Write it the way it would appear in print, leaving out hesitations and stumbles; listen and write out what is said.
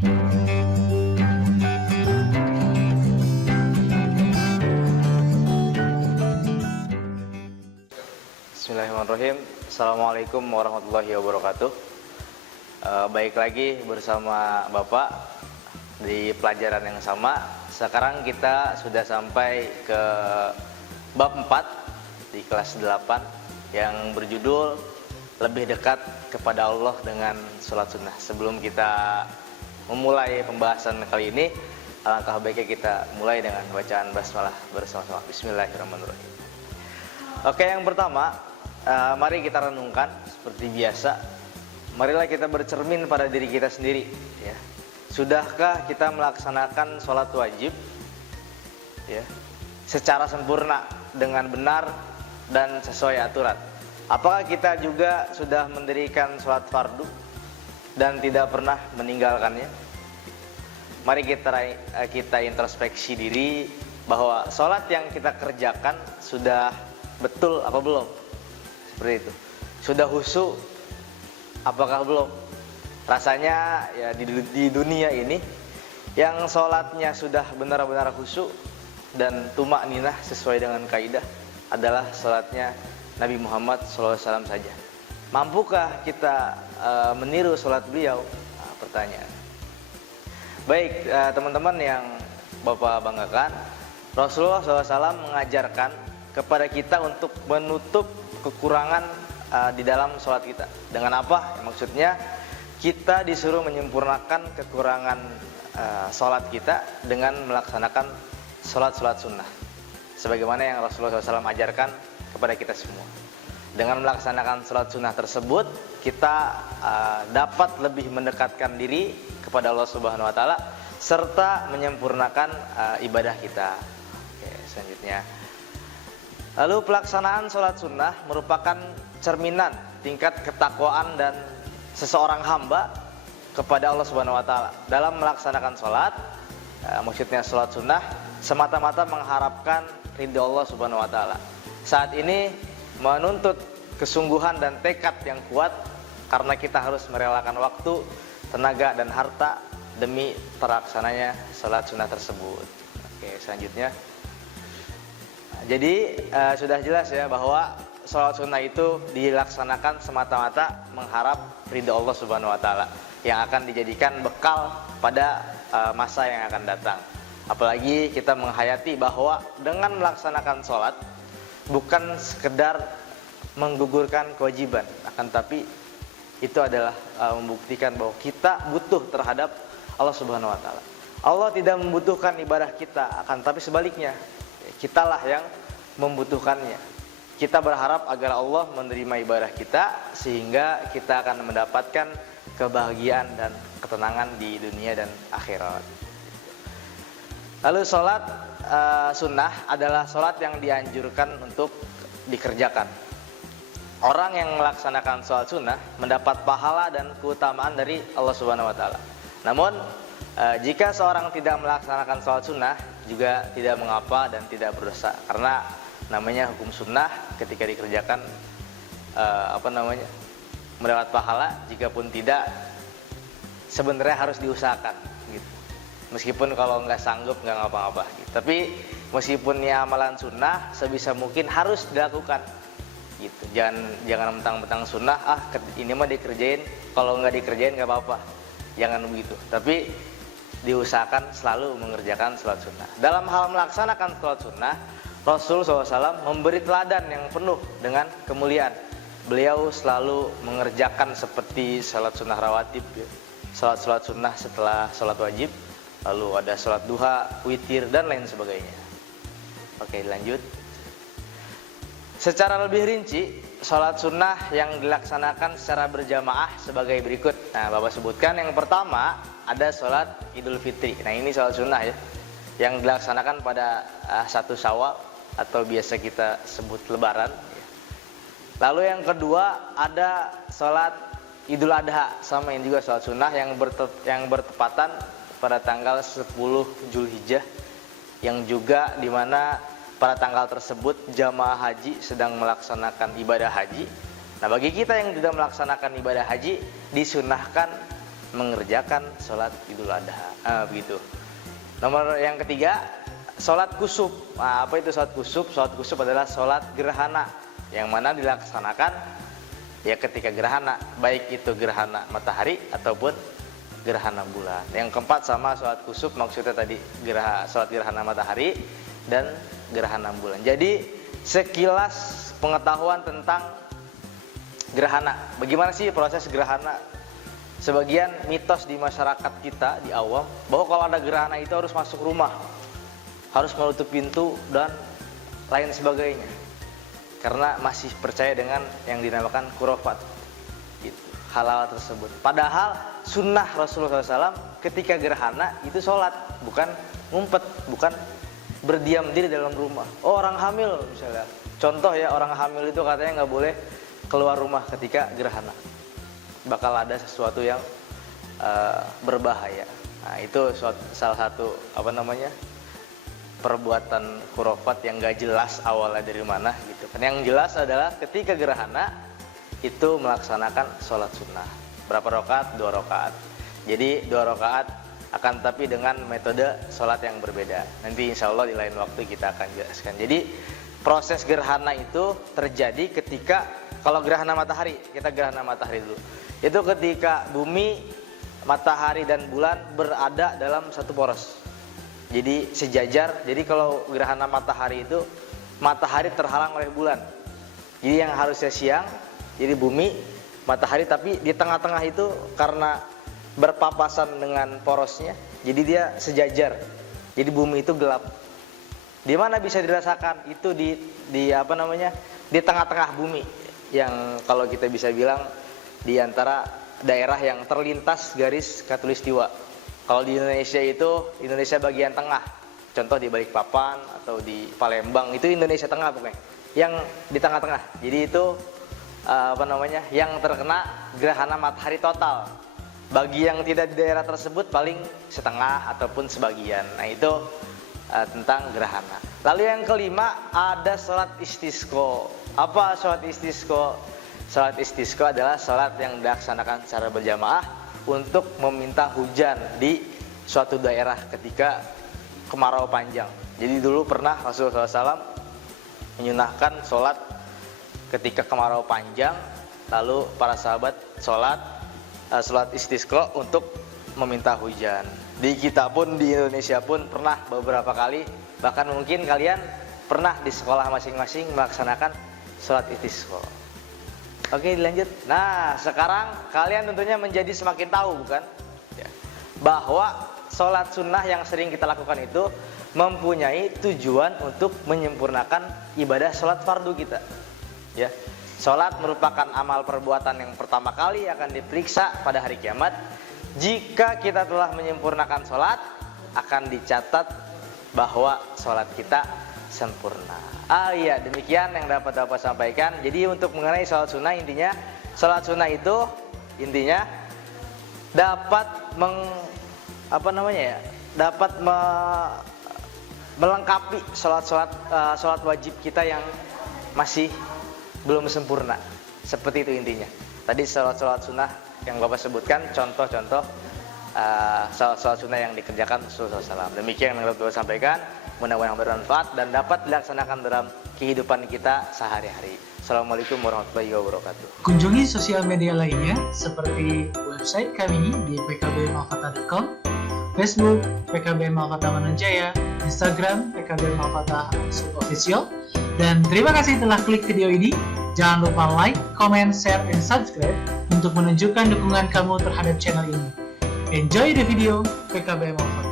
Bismillahirrahmanirrahim. Assalamualaikum warahmatullahi wabarakatuh. Baik lagi bersama Bapak di pelajaran yang sama. Sekarang kita sudah sampai ke bab 4 di kelas 8 yang berjudul lebih dekat kepada Allah dengan sholat sunnah. Sebelum kita memulai pembahasan kali ini, alangkah baiknya kita mulai dengan bacaan basmalah bersama-sama. Bismillahirrahmanirrahim. Oke, yang pertama, mari kita renungkan seperti biasa. Marilah kita bercermin pada diri kita sendiri, ya. Sudahkah kita melaksanakan sholat wajib, ya, secara sempurna dengan benar dan sesuai aturan? Apakah kita juga sudah mendirikan sholat fardu dan tidak pernah meninggalkannya? Mari kita introspeksi diri bahwa sholat yang kita kerjakan sudah betul apa belum? Seperti itu. Sudah khusyuk apakah belum? Rasanya ya di dunia ini yang sholatnya sudah benar-benar khusyuk dan tumakninah sesuai dengan kaidah adalah sholatnya Nabi Muhammad SAW saja. Mampukah kita meniru sholat beliau? Nah, pertanyaan. Baik, teman-teman yang Bapak banggakan, Rasulullah SAW mengajarkan kepada kita untuk menutup kekurangan di dalam sholat kita. Dengan apa? Maksudnya kita disuruh menyempurnakan kekurangan sholat kita dengan melaksanakan sholat sunnah, sebagaimana yang Rasulullah SAW ajarkan kepada kita semua. Dengan melaksanakan sholat sunnah tersebut, kita dapat lebih mendekatkan diri kepada Allah Subhanahu Wa Taala serta menyempurnakan ibadah kita. Oke, selanjutnya. Lalu pelaksanaan sholat sunnah merupakan cerminan tingkat ketakwaan dan seseorang hamba kepada Allah Subhanahu Wa Taala. Dalam melaksanakan sholat, maksudnya sholat sunnah, semata-mata mengharapkan ridha Allah Subhanahu Wa Taala. Saat ini menuntut kesungguhan dan tekad yang kuat karena kita harus merelakan waktu, tenaga dan harta demi terlaksananya sholat sunnah tersebut. Oke, selanjutnya. Jadi sudah jelas ya bahwa sholat sunnah itu dilaksanakan semata-mata mengharap ridha Allah Subhanahu Wa Taala yang akan dijadikan bekal pada masa yang akan datang. Apalagi kita menghayati bahwa dengan melaksanakan sholat bukan sekedar menggugurkan kewajiban, akan tapi itu adalah membuktikan bahwa kita butuh terhadap Allah Subhanahu Wa Taala. Allah tidak membutuhkan ibadah kita, akan tapi sebaliknya, kitalah yang membutuhkannya. Kita berharap agar Allah menerima ibadah kita sehingga kita akan mendapatkan kebahagiaan dan ketenangan di dunia dan akhirat. Lalu sholat sunnah adalah sholat yang dianjurkan untuk dikerjakan. Orang yang melaksanakan sholat sunnah mendapat pahala dan keutamaan dari Allah Subhanahu Wa Taala. Namun jika seorang tidak melaksanakan sholat sunnah juga tidak mengapa dan tidak berdosa, karena namanya hukum sunnah ketika dikerjakan mendapat pahala, jika pun tidak sebenarnya harus diusahakan gitu. Meskipun kalau nggak sanggup nggak ngapa-ngapa gitu. Tapi meskipun ini amalan sunnah sebisa mungkin harus dilakukan gitu. Jangan mentang-mentang sunnah ini mah dikerjain, kalau nggak dikerjain nggak apa-apa. Jangan begitu. Tapi diusahakan selalu mengerjakan sholat sunnah. Dalam hal melaksanakan sholat sunnah, Rasul SAW memberi teladan yang penuh dengan kemuliaan. Beliau selalu mengerjakan seperti sholat sunnah rawatib, sholat sunnah setelah sholat wajib, lalu ada sholat duha, witir, dan lain sebagainya. Oke, lanjut. Secara lebih rinci, sholat sunnah yang dilaksanakan secara berjamaah sebagai berikut. Nah, Bapak sebutkan yang pertama ada sholat Idul Fitri. Nah, ini sholat sunnah ya, yang dilaksanakan pada 1 Syawal atau biasa kita sebut Lebaran. Lalu yang kedua ada sholat Idul Adha, sama yang juga sholat sunnah yang bertepatan pada tanggal 10 Zulhijjah, yang juga dimana pada tanggal tersebut jamaah haji sedang melaksanakan ibadah haji. Nah, bagi kita yang tidak melaksanakan ibadah haji, disunahkan mengerjakan sholat Idul Adha. Begitu. Nomor yang ketiga, sholat kusuf. Nah, apa itu sholat kusuf? Sholat kusuf adalah sholat gerhana yang mana dilaksanakan ya ketika gerhana, baik itu gerhana matahari ataupun gerhana bulan. Yang keempat sama sholat kusuf, maksudnya tadi sholat gerhana matahari dan gerhana bulan. Jadi sekilas pengetahuan tentang gerhana. Bagaimana sih proses gerhana? Sebagian mitos di masyarakat kita, di awam, bahwa kalau ada gerhana itu harus masuk rumah, harus menutup pintu dan lain sebagainya, karena masih percaya dengan yang dinamakan khurafat gitu, hal-hal tersebut. Padahal sunnah Rasulullah SAW ketika gerhana itu sholat, bukan ngumpet, bukan berdiam diri dalam rumah. Oh, orang hamil misalnya, contoh ya, orang hamil itu katanya nggak boleh keluar rumah ketika gerhana, bakal ada sesuatu yang berbahaya. Nah, itu salah satu perbuatan khurafat yang gak jelas awalnya dari mana gitu kan. Yang jelas adalah ketika gerhana itu melaksanakan sholat sunnah. Berapa rakaat? 2 rakaat. Jadi 2 rakaat, akan tapi dengan metode sholat yang berbeda. Nanti insya Allah di lain waktu kita akan jelaskan. Jadi proses gerhana itu terjadi ketika, kalau gerhana matahari, kita gerhana matahari dulu, itu ketika bumi, matahari dan bulan berada dalam satu poros, jadi sejajar. Jadi kalau gerhana matahari itu, matahari terhalang oleh bulan, jadi yang harusnya siang, jadi bumi, matahari, tapi di tengah-tengah itu karena berpapasan dengan porosnya, jadi dia sejajar, jadi bumi itu gelap. Di mana bisa dirasakan? Itu di tengah-tengah bumi, yang kalau kita bisa bilang di antara daerah yang terlintas garis khatulistiwa. Kalau di Indonesia itu Indonesia bagian tengah, contoh di Balikpapan atau di Palembang, itu Indonesia tengah pokoknya, yang di tengah-tengah. Jadi itu yang terkena gerhana matahari total. Bagi yang tidak di daerah tersebut paling setengah ataupun sebagian. Nah, itu tentang gerhana. Lalu yang kelima ada sholat istisqa. Apa sholat istisqa? Sholat istisqa adalah sholat yang dilaksanakan secara berjamaah untuk meminta hujan di suatu daerah ketika kemarau panjang. Jadi dulu pernah Rasulullah SAW menyunahkan sholat ketika kemarau panjang, lalu para sahabat sholat istisqa untuk meminta hujan. Di kita pun, di Indonesia pun pernah beberapa kali, bahkan mungkin kalian pernah di sekolah masing-masing melaksanakan sholat istisqa. Oke, dilanjut. Nah, sekarang kalian tentunya menjadi semakin tahu, bukan? Ya, bahwa sholat sunnah yang sering kita lakukan itu mempunyai tujuan untuk menyempurnakan ibadah sholat fardu kita. Ya, sholat merupakan amal perbuatan yang pertama kali akan diperiksa pada hari kiamat. Jika kita telah menyempurnakan sholat, akan dicatat bahwa sholat kita sempurna. Iya, demikian yang dapat sampaikan. Jadi untuk mengenai sholat sunnah, intinya sholat sunnah itu intinya dapat melengkapi sholat wajib kita yang masih belum sempurna. Seperti itu intinya. Tadi sholat sunnah yang Bapak sebutkan contoh-contoh sholat sunnah yang dikerjakan Rasulullah SAW. Demikian yang dapat Bapak sampaikan. Mudah-mudahan bermanfaat dan dapat dilaksanakan dalam kehidupan kita sehari-hari. Assalamualaikum warahmatullahi wabarakatuh. Kunjungi sosial media lainnya seperti website kami di pkbmalfata.com, Facebook PKB Malfata Mananjaya, Instagram PKB Malfata Official. Dan terima kasih telah klik video ini. Jangan lupa like, comment, share, dan subscribe untuk menunjukkan dukungan kamu terhadap channel ini. Enjoy the video PKB Malfata.